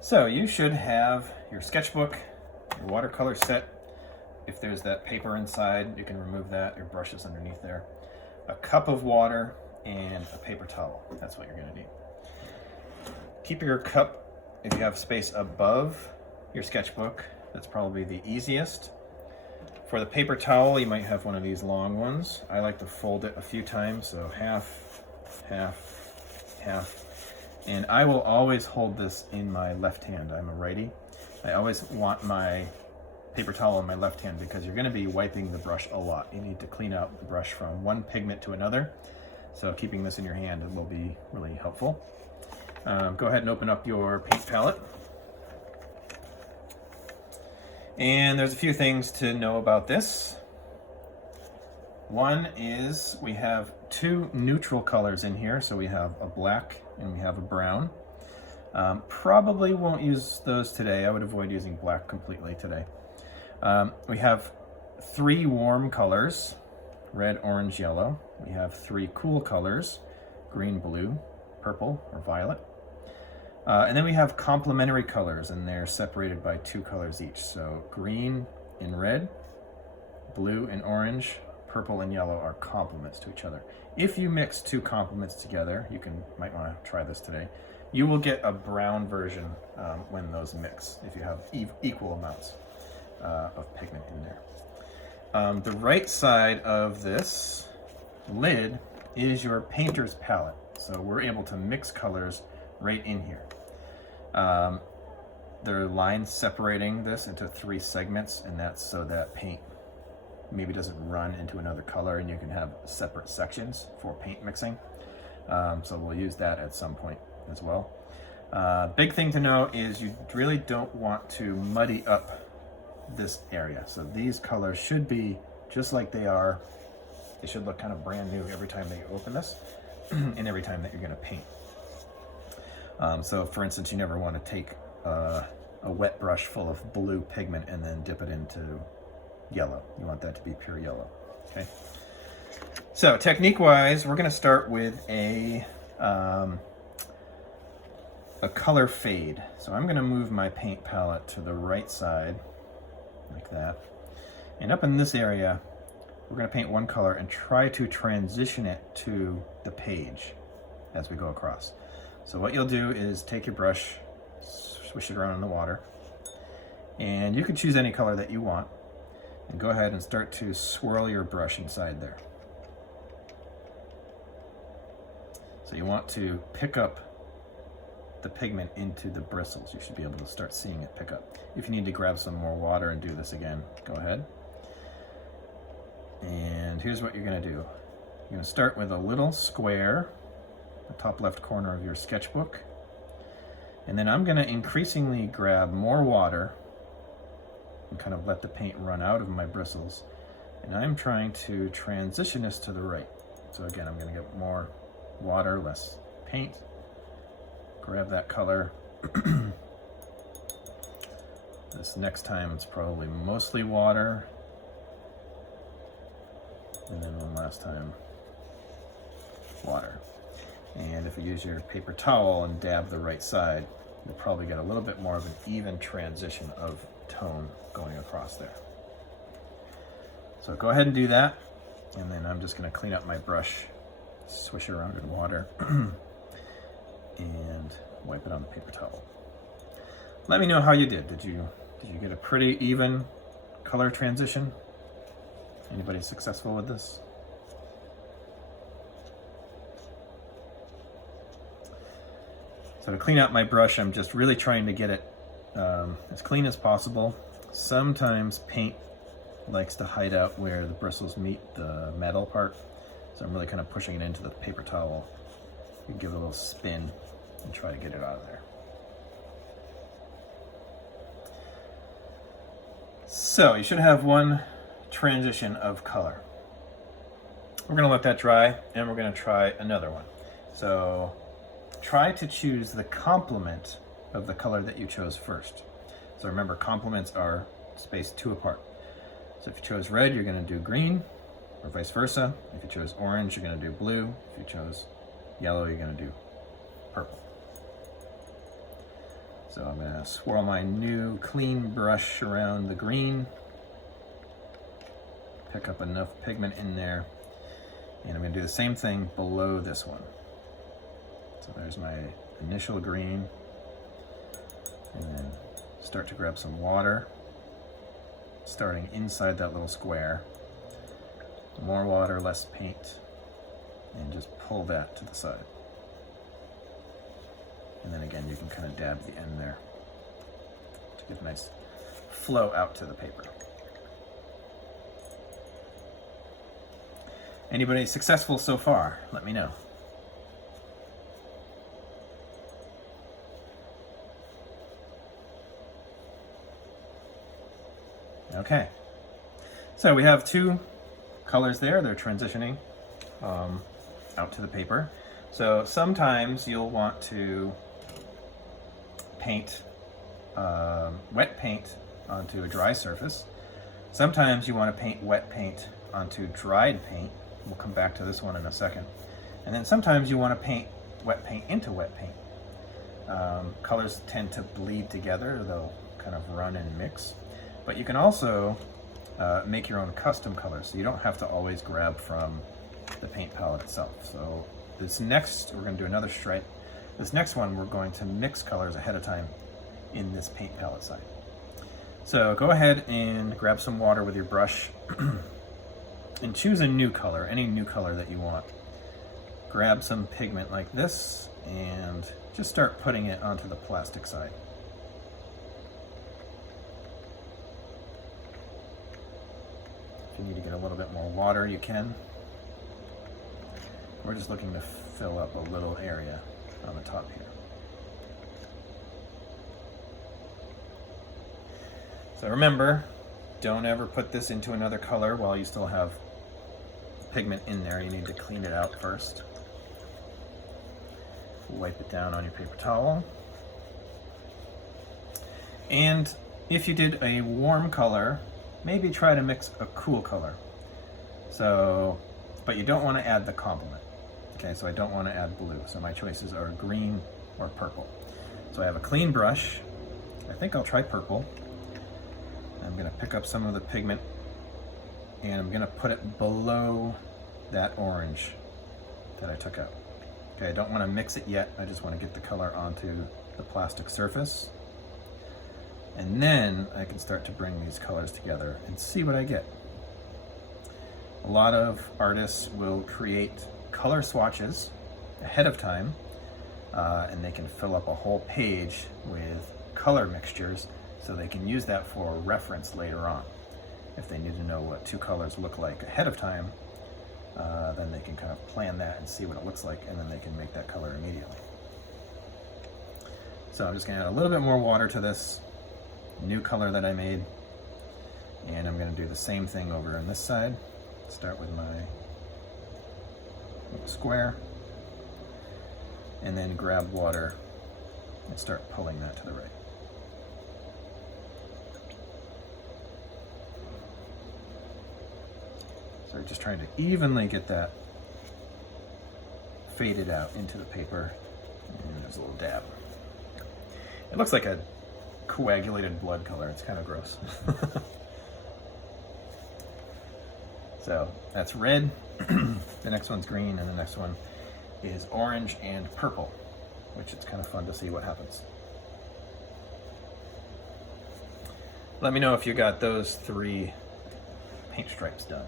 So you should have your sketchbook, your watercolor set. If there's that paper inside, you can remove that. Your brush is underneath there. A cup of water and a paper towel. That's what you're gonna need. Keep your cup, if you have space above your sketchbook, that's probably the easiest. For the paper towel, you might have one of these long ones. I like to fold it a few times, so half, half, half. And I will always hold this in my left hand. I'm a righty. I always want my paper towel in my left hand because you're gonna be wiping the brush a lot. You need to clean out the brush from one pigment to another. So keeping this in your hand will be really helpful. Go ahead and open up your paint palette. And there's a few things to know about this. One is we have two neutral colors in here. So we have a black and we have a brown. Probably won't use those today. I would avoid using black completely today. We have three warm colors, red, orange, yellow. We have three cool colors, green, blue, purple, or violet. And then we have complementary colors, and they're separated by two colors each. So green and red, blue and orange, purple and yellow are complements to each other. If you mix two complements together, might want to try this today, you will get a brown version when those mix, if you have equal amounts of pigment in there. The right side of this lid is your painter's palette. So we're able to mix colors right in here. There are lines separating this into three segments, and that's so that paint maybe doesn't run into another color and you can have separate sections for paint mixing. So we'll use that at some point as well. Big thing to know is you really don't want to muddy up this area. So these colors should be just like they are. They should look kind of brand new every time that you open this and every time that you're going to paint. So for instance, you never want to take a wet brush full of blue pigment and then dip it into yellow. You want that to be pure yellow. Okay. So technique wise, we're going to start with a color fade. So I'm going to move my paint palette to the right side like that. And up in this area, we're going to paint one color and try to transition it to the page as we go across. So what you'll do is take your brush, swish it around in the water, and you can choose any color that you want, and go ahead and start to swirl your brush inside there. So you want to pick up the pigment into the bristles. You should be able to start seeing it pick up. If you need to grab some more water and do this again, go ahead. And here's what you're going to do. You're going to start with a little square, the top left corner of your sketchbook. And then I'm going to increasingly grab more water and kind of let the paint run out of my bristles. And I'm trying to transition this to the right. So again, I'm going to get more water, less paint. Grab that color. This next time it's probably mostly water. And then one last time, water. And if you use your paper towel and dab the right side, you'll probably get a little bit more of an even transition of tone going across there. So go ahead and do that. And then I'm just going to clean up my brush, swish it around in water, and wipe it on the paper towel. Let me know how you did. Did you get a pretty even color transition? Anybody successful with this? So to clean out my brush, I'm just really trying to get it as clean as possible. Sometimes paint likes to hide out where the bristles meet the metal part. So I'm really kind of pushing it into the paper towel. You can give it a little spin and try to get it out of there. So you should have one transition of color. We're going to let that dry and we're going to try another one. So try to choose the complement of the color that you chose first. So remember, complements are spaced 2 apart. So if you chose red, you're going to do green, or vice versa. If you chose orange, you're going to do blue. If you chose yellow, you're going to do purple. So I'm going to swirl my new clean brush around the green, pick up enough pigment in there, and I'm going to do the same thing below this one. So there's my initial green, and then start to grab some water, starting inside that little square. More water, less paint, and just pull that to the side. And then again, you can kind of dab the end there to give a nice flow out to the paper. Anybody successful so far? Let me know. Okay, so we have two colors there. They're transitioning out to the paper. So sometimes you'll want to paint wet paint onto a dry surface. Sometimes you want to paint wet paint onto dried paint. We'll come back to this one in a second. And then sometimes you want to paint wet paint into wet paint. Colors tend to bleed together. They'll kind of run and mix. But you can also make your own custom colors, so you don't have to always grab from the paint palette itself. So this next, we're going to do another stripe. This next one, we're going to mix colors ahead of time in this paint palette side. So go ahead and grab some water with your brush and choose a new color, any new color that you want. Grab some pigment like this and just start putting it onto the plastic side. If you need to get a little bit more water, you can. We're just looking to fill up a little area on the top here. So remember, don't ever put this into another color while you still have pigment in there. You need to clean it out first. Wipe it down on your paper towel. And if you did a warm color, maybe try to mix a cool color. So, but you don't want to add the complement. Okay, so I don't want to add blue. So my choices are green or purple. So I have a clean brush. I think I'll try purple. I'm going to pick up some of the pigment and I'm going to put it below that orange that I took out. Okay, I don't want to mix it yet. I just want to get the color onto the plastic surface. And then I can start to bring these colors together and see what I get. A lot of artists will create color swatches ahead of time, and they can fill up a whole page with color mixtures so they can use that for reference later on. If they need to know what two colors look like ahead of time, then they can kind of plan that and see what it looks like, and then they can make that color immediately. So I'm just going to add a little bit more water to this new color that I made, and I'm going to do the same thing over on this side. Start with my little square, and then grab water and start pulling that to the right. So just trying to evenly get that faded out into the paper, and there's a little dab. It looks like a coagulated blood color. It's kind of gross. So that's red, the next one's green, and the next one is orange and purple, which it's kind of fun to see what happens. Let me know if you got those 3 paint stripes done.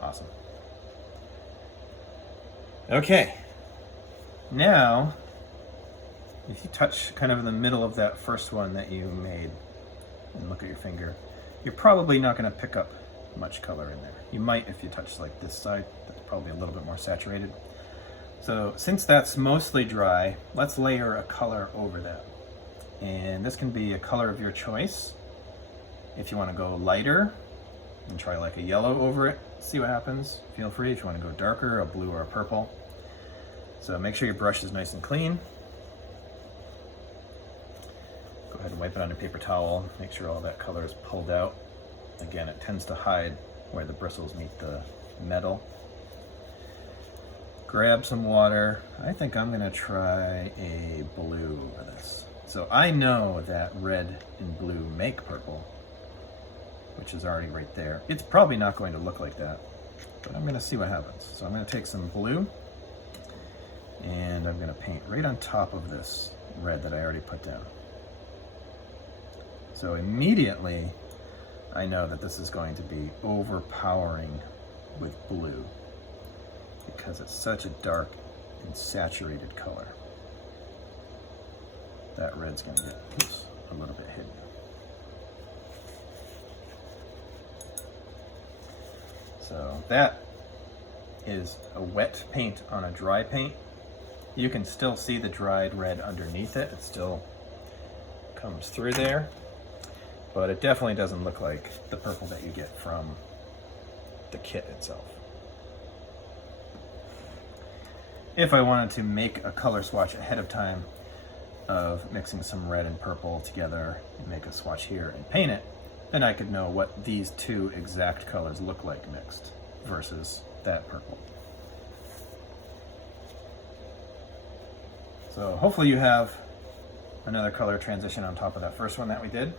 Awesome. Okay, now if you touch kind of in the middle of that first one that you made and look at your finger, you're probably not going to pick up much color in there. You might if you touch like this side. That's probably a little bit more saturated. So since that's mostly dry, let's layer a color over that. And this can be a color of your choice. If you want to go lighter and try like a yellow over it, see what happens. Feel free. If you want to go darker, a blue or a purple. So make sure your brush is nice and clean. Go ahead and wipe it on a paper towel, make sure all that color is pulled out. Again, it tends to hide where the bristles meet the metal. Grab some water. I think I'm gonna try a blue for this. So I know that red and blue make purple, which is already right there. It's probably not going to look like that, but I'm gonna see what happens. So I'm gonna take some blue and I'm gonna paint right on top of this red that I already put down. So immediately I know that this is going to be overpowering with blue because it's such a dark and saturated color. That red's gonna get a little bit hidden. So that is a wet paint on a dry paint. You can still see the dried red underneath it. It still comes through there, but it definitely doesn't look like the purple that you get from the kit itself. If I wanted to make a color swatch ahead of time of mixing some red and purple together and make a swatch here and paint it, then I could know what these two exact colors look like mixed versus that purple. So hopefully you have another color transition on top of that first one that we did.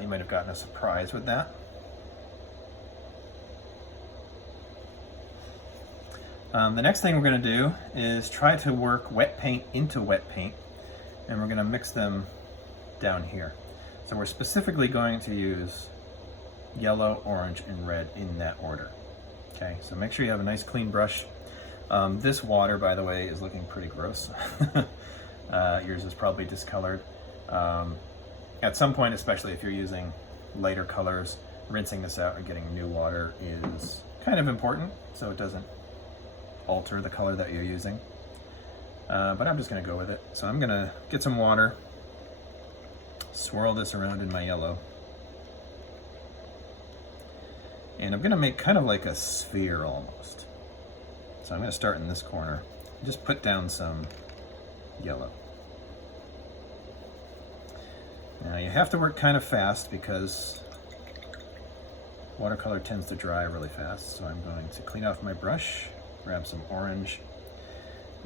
You might have gotten a surprise with that. The next thing we're going to do is try to work wet paint into wet paint, and we're going to mix them down here. So we're specifically going to use yellow, orange, and red in that order. Okay, so make sure you have a nice clean brush. This water, by the way, is looking pretty gross. Yours is probably discolored. At some point, especially if you're using lighter colors, rinsing this out and getting new water is kind of important so it doesn't alter the color that you're using. But I'm just gonna go with it. So I'm gonna get some water, swirl this around in my yellow, and I'm gonna make kind of like a sphere almost. So I'm gonna start in this corner, just put down some yellow. Now you have to work kind of fast because watercolor tends to dry really fast. So I'm going to clean off my brush, grab some orange,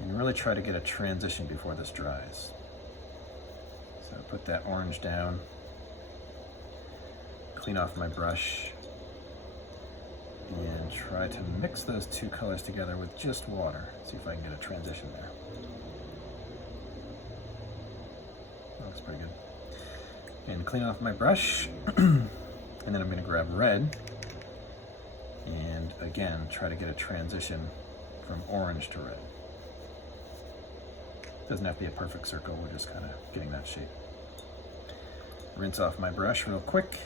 and really try to get a transition before this dries. So put that orange down, clean off my brush, and try to mix those two colors together with just water. See if I can get a transition there. That looks pretty good. And clean off my brush, and then I'm going to grab red, and again try to get a transition from orange to red. Doesn't have to be a perfect circle, we're just kind of getting that shape. Rinse off my brush real quick,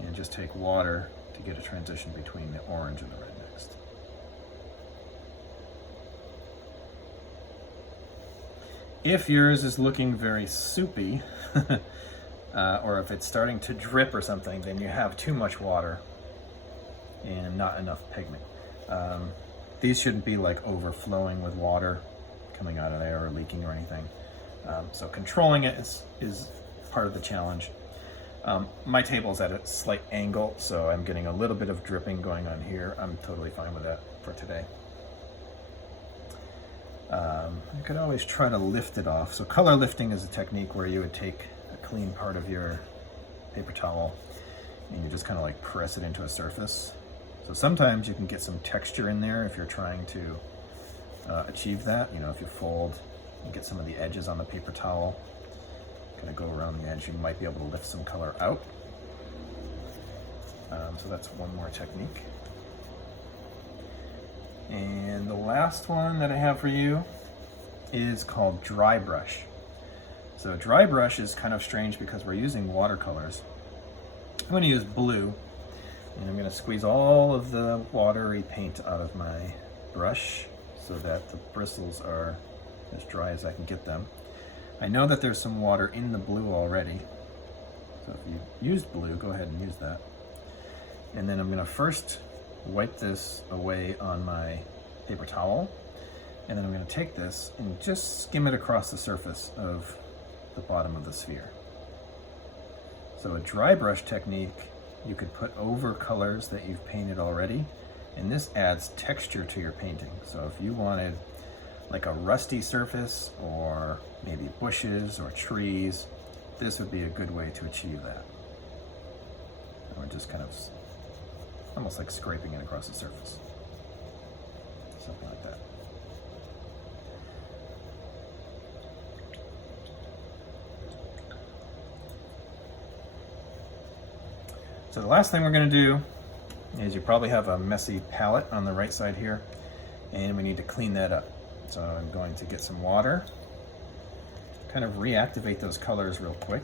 and just take water to get a transition between the orange and the red next. If yours is looking very soupy, or if it's starting to drip or something, then you have too much water and not enough pigment. These shouldn't be like overflowing with water coming out of there or leaking or anything. So controlling it is part of the challenge. My table's at a slight angle, so I'm getting a little bit of dripping going on here. I'm totally fine with that for today. You could always try to lift it off. So color lifting is a technique where you would take a clean part of your paper towel and you just kind of like press it into a surface. So sometimes you can get some texture in there if you're trying to achieve that. You know, if you fold and get some of the edges on the paper towel, kind of go around the edge, you might be able to lift some color out. So that's one more technique. And the last one that I have for you is called dry brush. So dry brush is kind of strange because we're using watercolors. I'm going to use blue, and I'm going to squeeze all of the watery paint out of my brush so that the bristles are as dry as I can get them. I know that there's some water in the blue already, so if you used blue, go ahead and use that. And then I'm going to first wipe this away on my paper towel, And then I'm going to take this and just skim it across the surface of the bottom of the sphere. So a dry brush technique you could put over colors that you've painted already, and this adds texture to your painting. So if you wanted like a rusty surface or maybe bushes or trees, this would be a good way to achieve that. Or just kind of almost like scraping it across the surface. Something like that. So the last thing we're going to do is, you probably have a messy palette on the right side here, and we need to clean that up. So I'm going to get some water, kind of reactivate those colors real quick.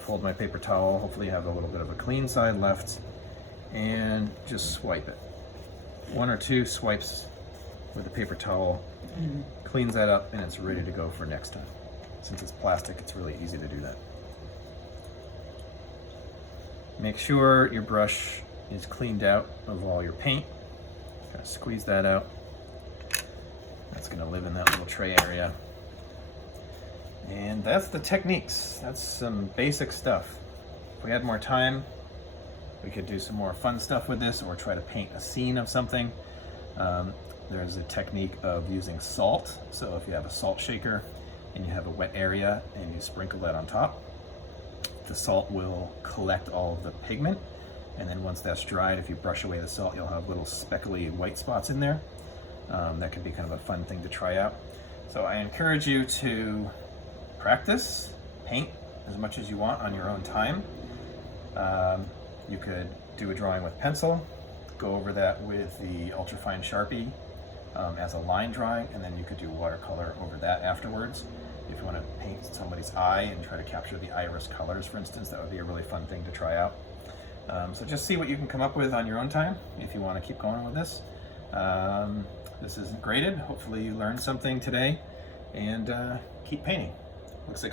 Fold my paper towel, hopefully you have a little bit of a clean side left, and just swipe it. 1 or 2 swipes with the paper towel cleans that up, and it's ready to go for next time. Since it's plastic, it's really easy to do that. Make sure your brush is cleaned out of all your paint. Kind of squeeze that out. That's going to live in that little tray area. And that's the techniques. That's some basic stuff. If we had more time, we could do some more fun stuff with this, or try to paint a scene of something. There's a technique of using salt. So if you have a salt shaker and you have a wet area and you sprinkle that on top, the salt will collect all of the pigment, and then once that's dried, if you brush away the salt, you'll have little speckly white spots in there. That could be kind of a fun thing to try out. So I encourage you to practice, paint as much as you want on your own time. You could do a drawing with pencil, go over that with the ultrafine Sharpie as a line drawing, and then you could do watercolor over that afterwards. If you want to paint somebody's eye and try to capture the iris colors, for instance, that would be a really fun thing to try out. So just see what you can come up with on your own time if you want to keep going with this. This isn't graded. Hopefully you learned something today, and keep painting. Looks like I'm